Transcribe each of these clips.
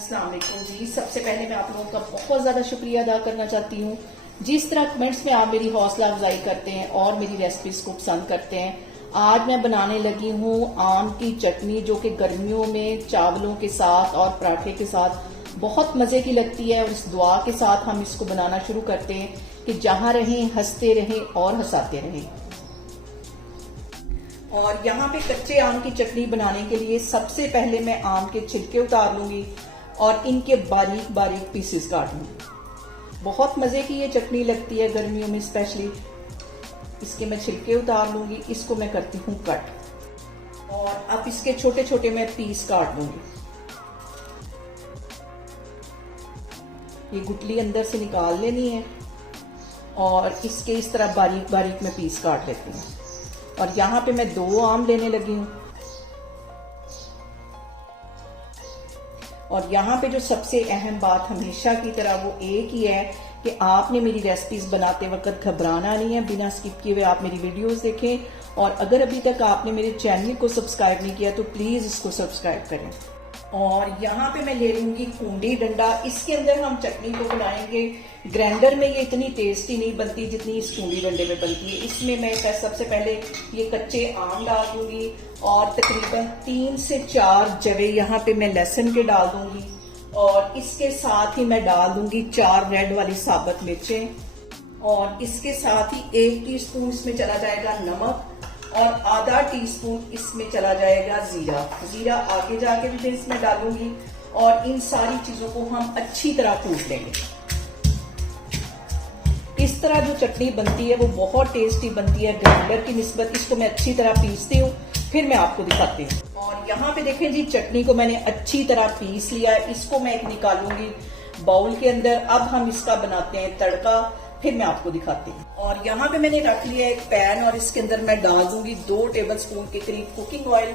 अस्सलाम वालेकुम जी। सबसे पहले मैं आप लोगों का बहुत ज़्यादा शुक्रिया अदा करना चाहती हूँ। जिस तरह कमेंट्स में आप मेरी हौसला अफजाई करते हैं और मेरी रेसिपीज को पसंद करते हैं। आज मैं बनाने लगी हूँ आम की चटनी, जो कि गर्मियों में चावलों के साथ और पराठे के साथ बहुत मज़े की लगती है। और इस दुआ के साथ हम इसको बनाना शुरू करते हैं कि जहाँ रहें हंसते रहें और हंसाते रहें। और यहाँ पे कच्चे आम की चटनी बनाने के लिए सबसे पहले मैं आम के छिलके उतार लूंगी और इनके बारीक बारीक पीसेस काट लूंगी। बहुत मजे की ये चटनी लगती है गर्मियों में स्पेशली। इसके मैं छिलके उतार लूंगी, इसको मैं करती हूँ कट और अब इसके छोटे छोटे मैं पीस काट लूंगी। ये गुठली अंदर से निकाल लेनी है और इसके इस तरह बारीक बारीक मैं पीस काट लेती हूँ। और यहाँ पे मैं 2 आम लेने लगी हूँ। और यहाँ पे जो सबसे अहम बात हमेशा की तरह वो एक ही है कि आपने मेरी रेसिपीज बनाते वक्त घबराना नहीं है। बिना स्किप किए हुए आप मेरी वीडियोस देखें। और अगर अभी तक आपने मेरे चैनल को सब्सक्राइब नहीं किया तो प्लीज इसको सब्सक्राइब करें। और यहाँ पे मैं ले लूंगी खूंडी डंडा। इसके अंदर हम चटनी को बनाएंगे। ग्राइंडर में ये इतनी टेस्टी नहीं बनती जितनी इस खूंडी डंडे में बनती है। इसमें मैं सबसे पहले ये कच्चे आम डाल दूंगी और तकरीबन 3 से 4 जवे यहाँ पे मैं लहसुन के डाल दूंगी। और इसके साथ ही मैं डाल दूंगी 4 रेड वाली साबुत मिर्चें। और इसके साथ ही 1 टीस्पून इसमें चला जाएगा नमक और आधा टीस्पून इसमें चला जाएगा जीरा। जीरा आगे जाके भी मैं इसमें डालूंगी। और इन सारी चीजों को हम अच्छी तरह कूट लेंगे। इस तरह जो चटनी बनती है वो बहुत टेस्टी बनती है ग्राइंडर की निस्बत। इसको मैं अच्छी तरह पीसती हूँ, फिर मैं आपको दिखाती हूँ। और यहाँ पे देखें जी, चटनी को मैंने अच्छी तरह पीस लिया है। इसको मैं एक निकालूंगी बाउल के अंदर। अब हम इसका बनाते हैं तड़का, फिर मैं आपको दिखाती हूँ। और यहाँ पे मैंने रख लिया एक पैन और इसके अंदर मैं डाल दूंगी 2 टेबलस्पून के करीब कुकिंग ऑयल।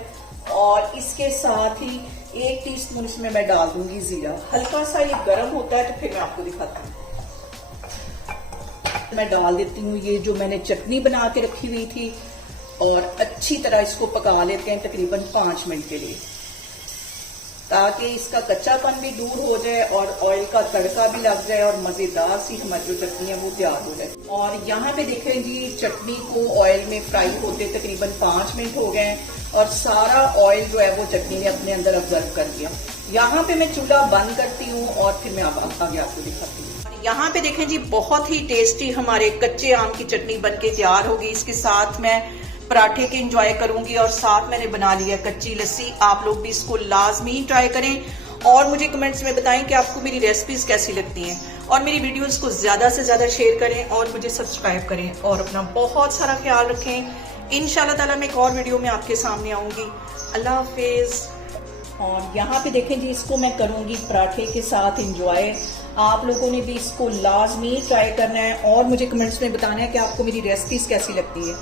और इसके साथ ही 1 टीस्पून इसमें मैं डाल दूंगी जीरा। हल्का सा ये गर्म होता है तो फिर मैं आपको दिखाती हूँ। मैं डाल देती हूँ ये जो मैंने चटनी बना के रखी हुई थी और अच्छी तरह इसको पका लेते हैं तकरीबन 5 मिनट के लिए, ताकि इसका कच्चापन भी दूर हो जाए और ऑयल का तड़का भी लग जाए और मजेदार सी हमारी जो चटनी है वो तैयार हो जाए। और यहाँ पे देखें जी, चटनी को ऑयल में फ्राई होते तकरीबन 5 मिनट हो गए और सारा ऑयल जो है वो चटनी ने अपने अंदर ऑब्जर्व कर लिया। यहाँ पे मैं चूल्हा बंद करती हूँ और फिर मैं आगे आपको दिखाती हूँ। यहाँ पे देखें जी, बहुत ही टेस्टी हमारे कच्चे आम की चटनी बनके तैयार होगी। इसके साथ मैं पराठे के एंजॉय करूंगी और साथ मैंने बना लिया कच्ची लस्सी। आप लोग भी इसको लाजमी ट्राई करें और मुझे कमेंट्स में बताएं कि आपको मेरी रेसिपीज कैसी लगती हैं। और मेरी वीडियोस को ज्यादा से ज्यादा शेयर करें और मुझे सब्सक्राइब करें और अपना बहुत सारा ख्याल रखें। इंशाल्लाह ताला मैं एक और वीडियो में आपके सामने आऊंगी। अल्लाह हाफिज। और यहाँ पे देखें जी, इसको मैं करूंगी पराठे के साथ एंजॉय। आप लोगों ने भी इसको लाजमी ट्राई करना है और मुझे कमेंट्स में बताना है कि आपको मेरी रेसिपीज कैसी लगती है।